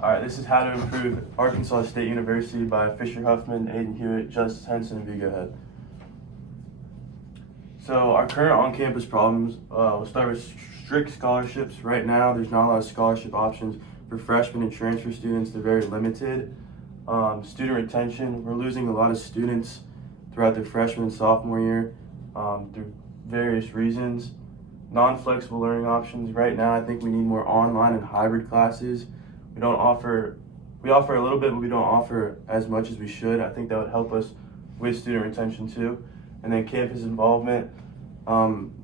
All right, this is How to Improve Arkansas State University by Fisher Huffman, Aiden Hewitt, Justice Henson, and Vigo Head. So our current on-campus problems, we'll start with strict scholarships. Right now, there's not a lot of scholarship options for freshmen and transfer students. They're very limited. Student retention, we're losing a lot of students throughout their freshman and sophomore year through various reasons. Non-flexible learning options, right now I think we need more online and hybrid classes. We offer a little bit, but we don't offer as much as we should. I think that would help us with student retention too. And then campus involvement.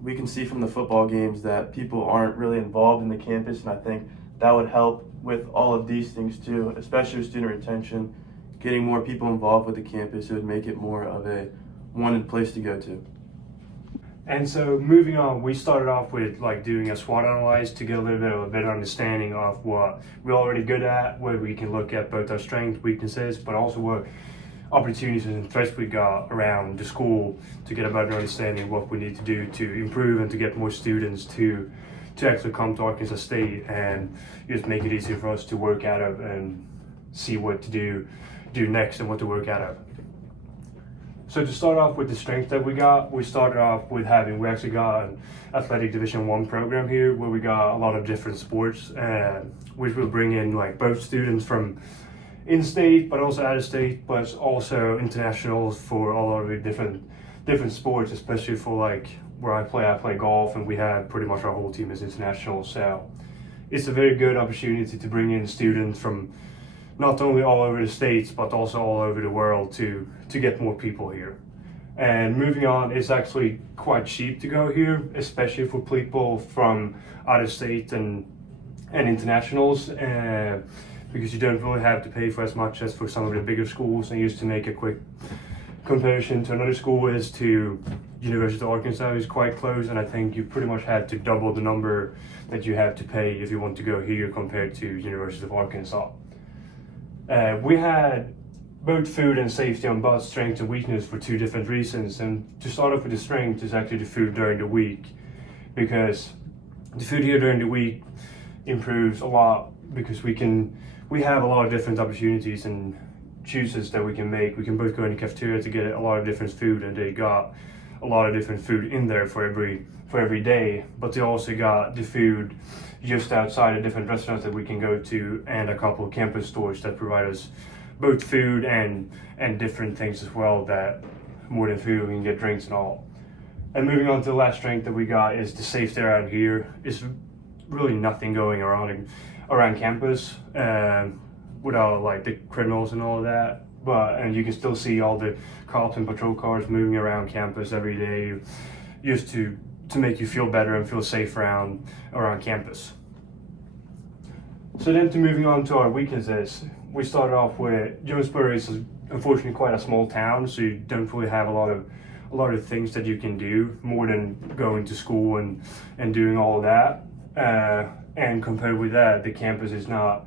We can see from the football games that people aren't really involved in the campus, and I think that would help with all of these things too, especially with student retention. Getting more people involved with the campus, it would make it more of a wanted place to go to. And so moving on, we started off with doing a SWOT analysis to get a little bit of a better understanding of what we're already good at, where we can look at both our strengths, weaknesses, but also what opportunities and threats we got around the school to get a better understanding of what we need to do to improve and to get more students to actually come to Arkansas State and just make it easier for us to work out of and see what to do next and what to work out of. So to start off with the strength that we started off with we actually got an athletic Division I program here where we got a lot of different sports, which will bring in both students from in-state but also out-of-state, but also internationals for all of the different sports, especially for where I play golf, and we have pretty much our whole team is international. So it's a very good opportunity to bring in students from not only all over the states, but also all over the world to get more people here. And moving on, it's actually quite cheap to go here, especially for people from out of state and internationals, because you don't really have to pay for as much as for some of the bigger schools. And just to make a quick comparison to another school is to University of Arkansas is quite close, and I think you pretty much have to double the number that you have to pay if you want to go here compared to University of Arkansas. We had both food and safety on both strength and weakness for two different reasons. And to start off with the strength is actually the food during the week, because the food here during the week improves a lot because we have a lot of different opportunities and choices that we can make. We can both go in the cafeteria to get a lot of different food, and they got a lot of different food in there for every day, but they also got the food just outside of different restaurants that we can go to, and a couple of campus stores that provide us both food and different things as well, that more than food, we can get drinks and all. And moving on to the last strength that we got is the safety around here. It's really nothing going around campus without the criminals and all of that. And you can still see all the cops and patrol cars moving around campus every day, just to make you feel better and feel safe around campus. So then moving on to our weaknesses, we started off with Jonesboro is unfortunately quite a small town, so you don't really have a lot of things that you can do more than going to school and doing all of that. And compared with that, the campus is not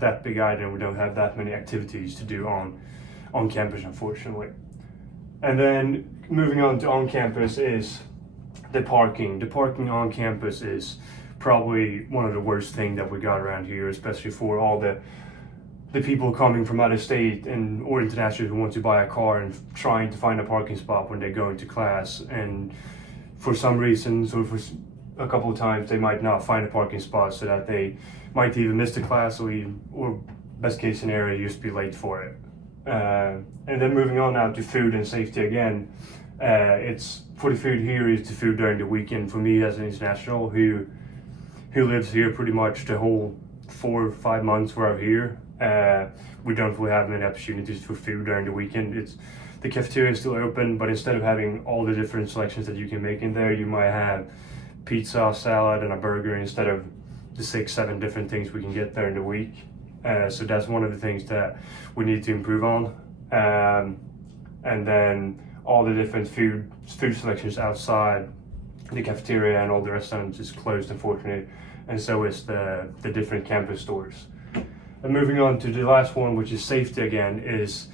that big either, and we don't have that many activities to do on campus, unfortunately. And then moving on campus is the parking. The parking on campus is probably one of the worst things that we got around here, especially for all the people coming from out of state or international who want to buy a car and trying to find a parking spot when they go into class. And for some reasons, or for a couple of times, they might not find a parking spot, so that they might even miss the class, or best case scenario, just be late for it. And then moving on now to food and safety again, it's for the food here is the food during the weekend. For me as an international who lives here pretty much the whole 4 or 5 months we're out here, we don't really have many opportunities for food during the weekend. The cafeteria is still open, but instead of having all the different selections that you can make in there, you might have pizza, salad, and a burger instead of the 6-7 different things we can get there in the week. So that's one of the things that we need to improve on. And then all the different food selections outside the cafeteria and all the restaurants is closed, unfortunately, and so is the different campus stores. And moving on to the last one, which is safety again, is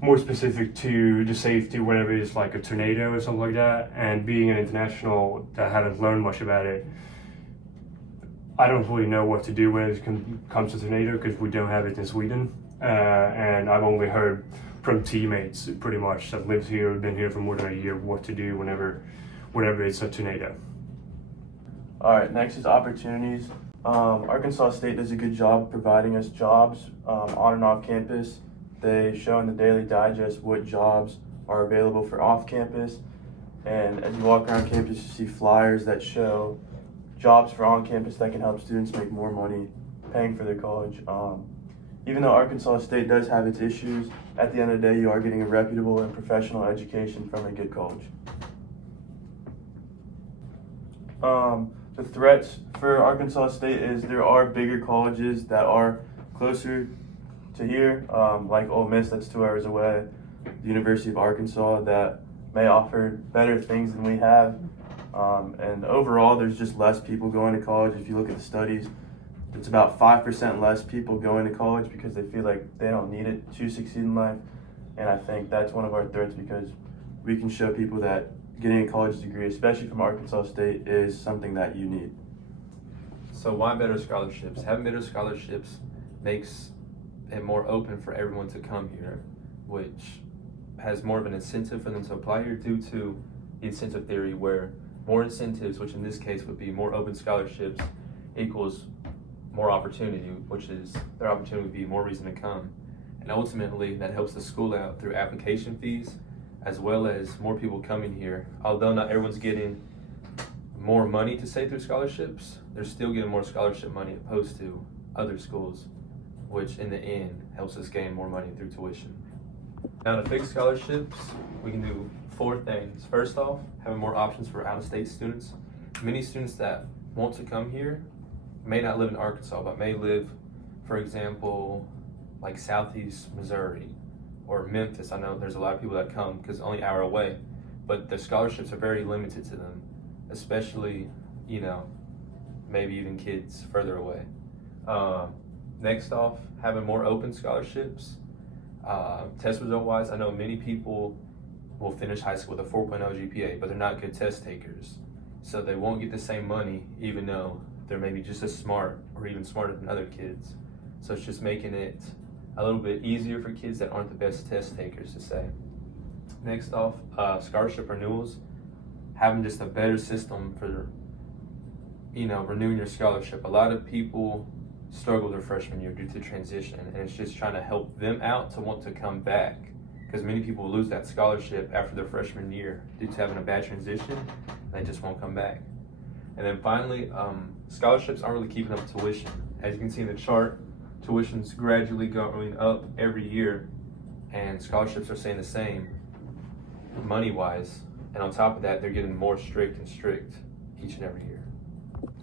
more specific to the safety whenever it's like a tornado or something like that. And being an international that haven't learned much about it, I don't really know what to do when it comes to tornado because we don't have it in Sweden. And I've only heard from teammates pretty much that lives here, been here for more than a year, what to do whenever it's a tornado. All right, next is opportunities. Arkansas State does a good job providing us jobs on and off campus. They show in the Daily Digest what jobs are available for off campus. And as you walk around campus, you see flyers that show jobs for on campus that can help students make more money paying for their college. Even though Arkansas State does have its issues, at the end of the day, you are getting a reputable and professional education from a good college. The threats for Arkansas State is there are bigger colleges that are closer to here, like Ole Miss, that's 2 hours away, the University of Arkansas, that may offer better things than we have. And overall, there's just less people going to college. If you look at the studies, it's about 5% less people going to college because they feel like they don't need it to succeed in life. And I think that's one of our threats because we can show people that getting a college degree, especially from Arkansas State, is something that you need. So why better scholarships? Having better scholarships makes it more open for everyone to come here, which has more of an incentive for them to apply here due to the incentive theory, where more incentives, which in this case would be more open scholarships, equals more opportunity, which is their opportunity would be more reason to come. And ultimately that helps the school out through application fees as well as more people coming here. Although not everyone's getting more money to say through scholarships, they're still getting more scholarship money opposed to other schools, which in the end helps us gain more money through tuition. Now to fix scholarships, we can do 4 things. First off, having more options for out-of-state students. Many students that want to come here may not live in Arkansas, but may live, for example, like Southeast Missouri or Memphis. I know there's a lot of people that come because it's only an hour away, but the scholarships are very limited to them, especially, maybe even kids further away. Next off, having more open scholarships. Test result wise, I know many people will finish high school with a 4.0 GPA, but they're not good test takers. So they won't get the same money even though they're maybe just as smart or even smarter than other kids. So it's just making it a little bit easier for kids that aren't the best test takers to say. Next off, scholarship renewals. Having just a better system for, renewing your scholarship. A lot of people struggle their freshman year due to transition, and it's just trying to help them out to want to come back, because many people lose that scholarship after their freshman year due to having a bad transition, and they just won't come back. And then finally, scholarships aren't really keeping up tuition. As you can see in the chart, tuition's gradually going up every year, and scholarships are staying the same money-wise. And on top of that, they're getting more strict each and every year.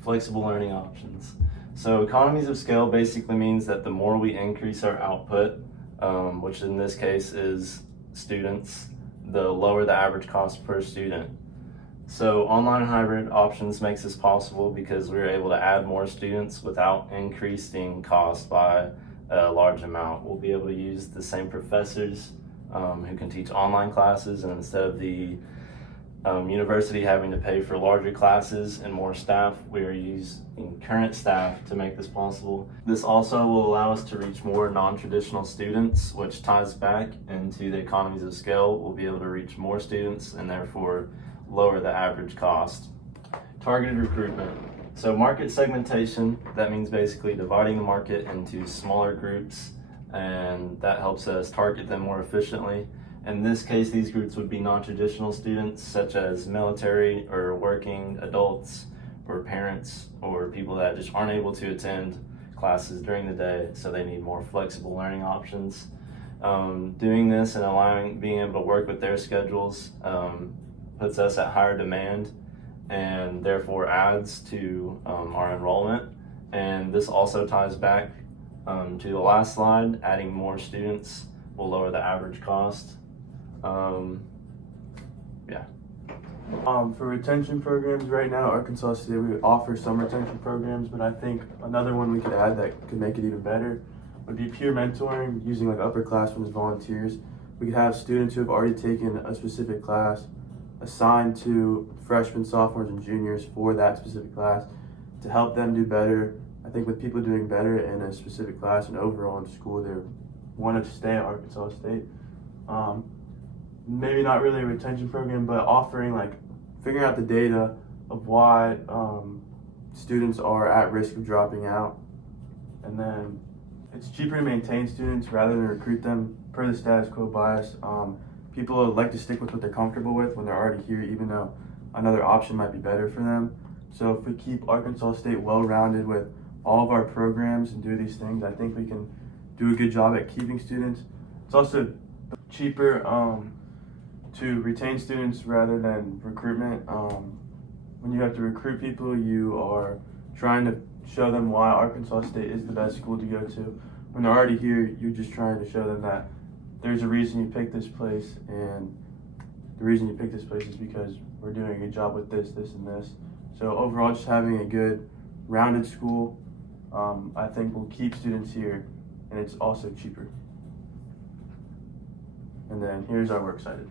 Flexible learning options. So economies of scale basically means that the more we increase our output, which in this case is students, the lower the average cost per student. So online and hybrid options makes this possible because we're able to add more students without increasing cost by a large amount. We'll be able to use the same professors who can teach online classes, and instead of the university having to pay for larger classes and more staff, we are using current staff to make this possible. This also will allow us to reach more non-traditional students, which ties back into the economies of scale. We'll be able to reach more students and therefore lower the average cost. Targeted recruitment. So market segmentation, that means basically dividing the market into smaller groups, and that helps us target them more efficiently. In this case, these groups would be non-traditional students such as military or working adults or parents or people that just aren't able to attend classes during the day, so they need more flexible learning options. Doing this and being able to work with their schedules puts us at higher demand and therefore adds to our enrollment. And this also ties back to the last slide. Adding more students will lower the average cost. For retention programs right now, Arkansas State, we offer some retention programs, but I think another one we could add that could make it even better would be peer mentoring, using like upperclassmen as volunteers. We could have students who have already taken a specific class assigned to freshmen, sophomores, and juniors for that specific class, to help them do better. I think with people doing better in a specific class and overall in school, they want to stay at Arkansas State. Maybe not really a retention program, but offering figuring out the data of why students are at risk of dropping out. And then it's cheaper to maintain students rather than recruit them per the status quo bias. People like to stick with what they're comfortable with when they're already here, even though another option might be better for them. So if we keep Arkansas State well-rounded with all of our programs and do these things, I think we can do a good job at keeping students. It's also cheaper to retain students rather than recruitment. When you have to recruit people, you are trying to show them why Arkansas State is the best school to go to. When they're already here, you're just trying to show them that there's a reason you picked this place, and the reason you picked this place is because we're doing a good job with this, this, and this. So overall, just having a good, rounded school, I think will keep students here, and it's also cheaper. And then here's our works cited.